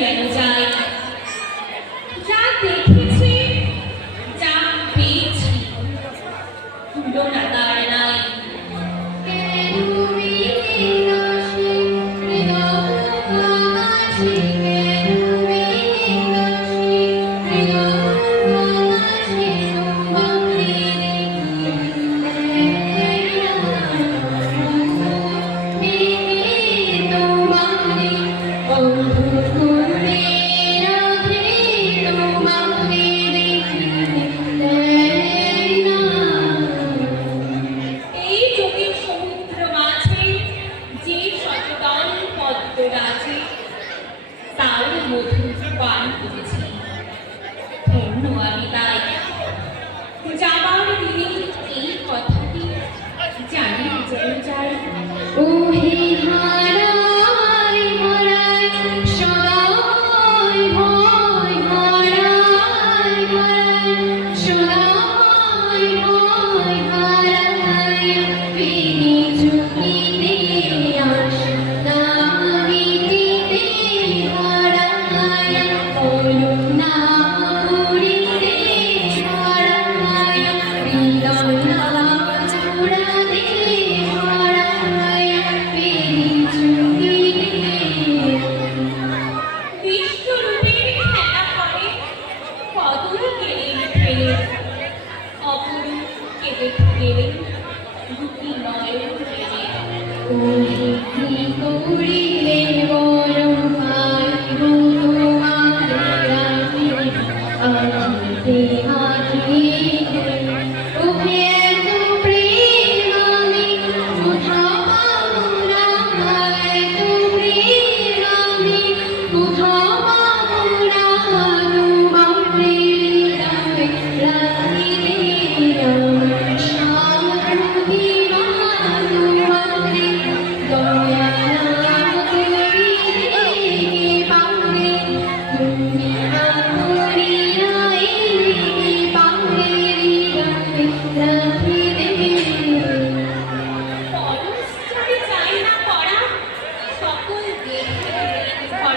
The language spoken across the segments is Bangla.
যেন যাই, যা দেখেছি যা পেয়েছি তুলনা তার নাই। তার মধু পান করেছি, ধন্য আমি তাই। যাবার দিনে এই কথাটি জানি যেন চাই। ও হে হারাই হারাই সদাই ভয় হারাই হারাই সদাই ভয় হারাই ফিরে চুকিতে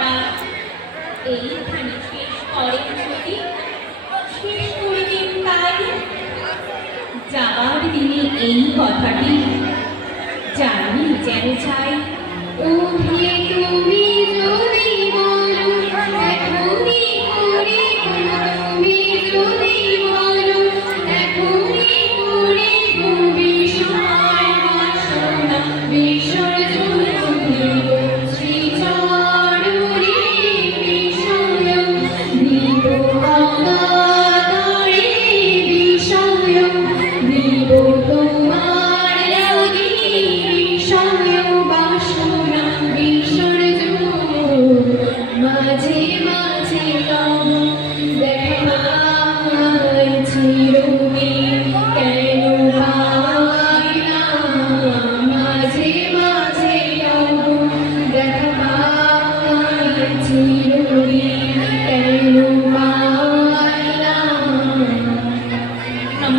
আস এইখানে শেষ করেন যদি শেষ করিবেন তাই। যাবার দিনে এই কথাটি জানি যেন চাই। ও হে তুমি যদি বলো এখনই করে তুমি যদি বলো এখনই করে বিষয় বাসনা বিসর্জন দিব শ্রীচরণে বিষয় দিব